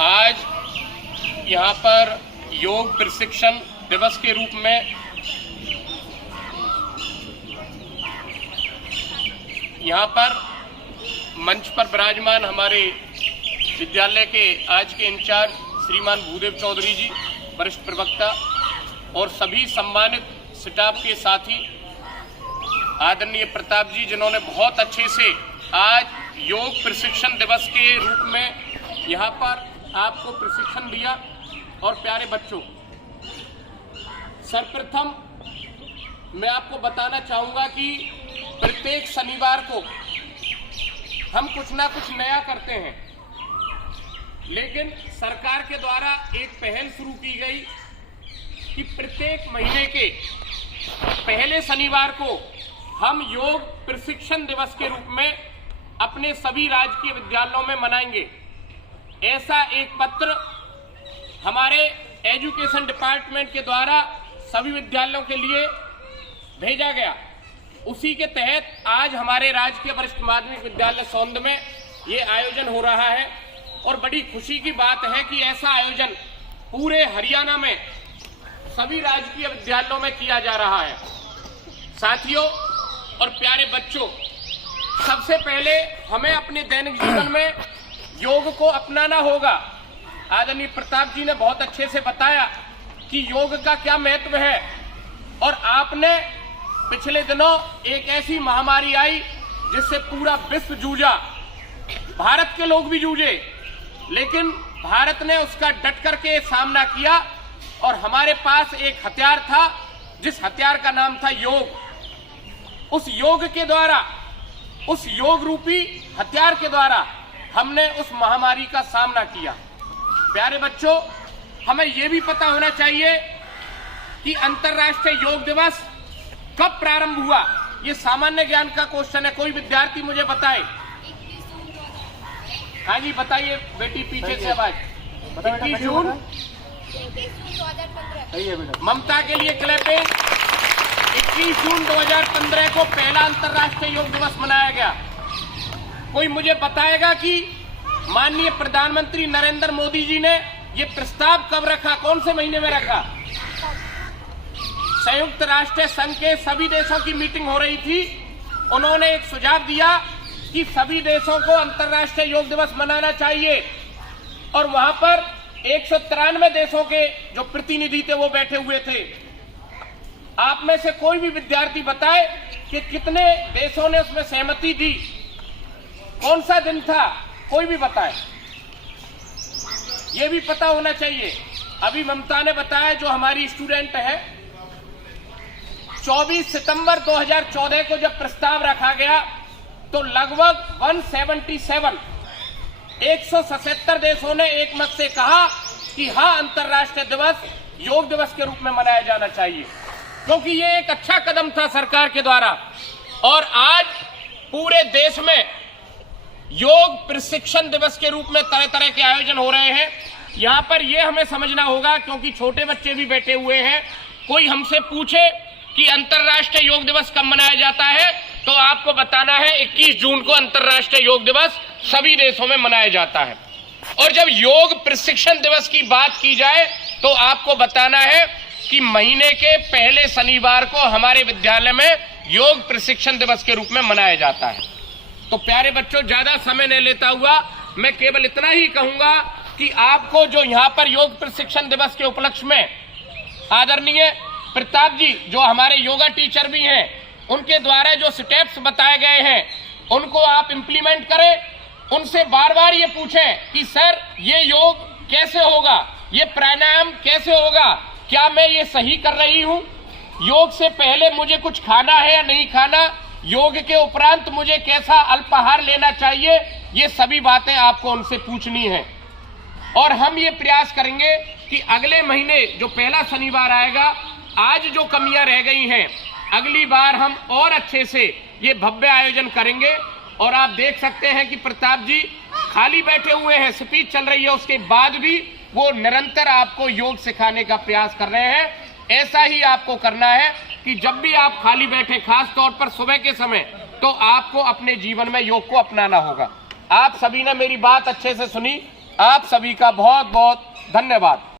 आज यहाँ पर योग प्रशिक्षण दिवस के रूप में यहाँ पर मंच पर विराजमान हमारे विद्यालय के आज के इंचार्ज श्रीमान भूदेव चौधरी जी, वरिष्ठ प्रवक्ता, और सभी सम्मानित स्टाफ के साथी आदरणीय प्रताप जी, जिन्होंने बहुत अच्छे से आज योग प्रशिक्षण दिवस के रूप में यहाँ पर आपको प्रशिक्षण दिया। और प्यारे बच्चों, सर्वप्रथम मैं आपको बताना चाहूँगा कि प्रत्येक शनिवार को हम कुछ ना कुछ नया करते हैं, लेकिन सरकार के द्वारा एक पहल शुरू की गई कि प्रत्येक महीने के पहले शनिवार को हम योग प्रशिक्षण दिवस के रूप में अपने सभी राजकीय विद्यालयों में मनाएंगे। ऐसा एक पत्र हमारे एजुकेशन डिपार्टमेंट के द्वारा सभी विद्यालयों के लिए भेजा गया। उसी के तहत आज हमारे राजकीय वरिष्ठ माध्यमिक विद्यालय सौंद में ये आयोजन हो रहा है और बड़ी खुशी की बात है कि ऐसा आयोजन पूरे हरियाणा में सभी राजकीय विद्यालयों में किया जा रहा है। साथियों और प्यारे बच्चों, सबसे पहले हमें अपने दैनिक जीवन में योग को अपनाना होगा। आदरणीय प्रताप जी ने बहुत अच्छे से बताया कि योग का क्या महत्व है, और आपने पिछले दिनों एक ऐसी महामारी आई जिससे पूरा विश्व जूझा, भारत के लोग भी जूझे, लेकिन भारत ने उसका डट करके सामना किया और हमारे पास एक हथियार था, जिस हथियार का नाम था योग। उस योग के द्वारा, उस योग रूपी हथियार के द्वारा हमने उस महामारी का सामना किया। प्यारे बच्चों, हमें यह भी पता होना चाहिए कि अंतर्राष्ट्रीय योग दिवस कब प्रारंभ हुआ। ये सामान्य ज्ञान का क्वेश्चन है, कोई विद्यार्थी मुझे बताए। हाँ जी बताइए बेटी, पीछे से आवाज। 21 जून 2015। ममता के लिए क्लैपिंग। 21 जून 2015 को पहला अंतर्राष्ट्रीय योग दिवस मनाया गया। कोई मुझे बताएगा कि माननीय प्रधानमंत्री नरेंद्र मोदी जी ने ये प्रस्ताव कब रखा, कौन से महीने में रखा? संयुक्त राष्ट्र संघ के सभी देशों की मीटिंग हो रही थी। उन्होंने एक सुझाव दिया कि सभी देशों को अंतर्राष्ट्रीय योग दिवस मनाना चाहिए, और वहां पर 193 देशों के जो प्रतिनिधि थे वो बैठे हुए थे। आप में से कोई भी विद्यार्थी बताए कि कितने देशों ने उसमें सहमति दी, कौन सा दिन था, कोई भी बताए। ये भी पता होना चाहिए। अभी ममता ने बताया, जो हमारी स्टूडेंट है, 24 सितंबर 2014 को जब प्रस्ताव रखा गया तो लगभग 177 देशों ने एक मत से कहा कि हाँ, अंतर्राष्ट्रीय दिवस योग दिवस के रूप में मनाया जाना चाहिए, क्योंकि ये एक अच्छा कदम था सरकार के द्वारा। और आज पूरे देश में योग प्रशिक्षण दिवस के रूप में तरह तरह के आयोजन हो रहे हैं। यहाँ पर ये हमें समझना होगा, क्योंकि छोटे बच्चे भी बैठे हुए हैं। कोई हमसे पूछे कि अंतर्राष्ट्रीय योग दिवस कब मनाया जाता है, तो आपको बताना है 21 जून को अंतर्राष्ट्रीय योग दिवस सभी देशों में मनाया जाता है। और जब योग प्रशिक्षण दिवस की बात की जाए तो आपको बताना है कि महीने के पहले शनिवार को हमारे विद्यालय में योग प्रशिक्षण दिवस के रूप में मनाया जाता है। तो प्यारे बच्चों, ज्यादा समय नहीं लेता हुआ मैं केवल इतना ही कहूंगा कि आपको जो यहाँ पर योग प्रशिक्षण दिवस के उपलक्ष्य में आदरणीय प्रताप जी, जो हमारे योगा टीचर भी हैं, उनके द्वारा जो स्टेप्स बताए गए हैं उनको आप इम्प्लीमेंट करें। उनसे बार बार ये पूछें कि सर ये योग कैसे होगा, ये प्राणायाम कैसे होगा, क्या मैं ये सही कर रही हूँ, योग से पहले मुझे कुछ खाना है या नहीं खाना, योग के उपरांत मुझे कैसा अल्पाहार लेना चाहिए, ये सभी बातें आपको उनसे पूछनी है। और हम ये प्रयास करेंगे कि अगले महीने जो पहला शनिवार आएगा, आज जो कमियां रह गई हैं, अगली बार हम और अच्छे से ये भव्य आयोजन करेंगे। और आप देख सकते हैं कि प्रताप जी खाली बैठे हुए हैं, स्पीच चल रही है, उसके बाद भी वो निरंतर आपको योग सिखाने का प्रयास कर रहे हैं। ऐसा ही आपको करना है कि जब भी आप खाली बैठे, खास तौर पर सुबह के समय, तो आपको अपने जीवन में योग को अपनाना होगा। आप सभी ने मेरी बात अच्छे से सुनी, आप सभी का बहुत बहुत धन्यवाद।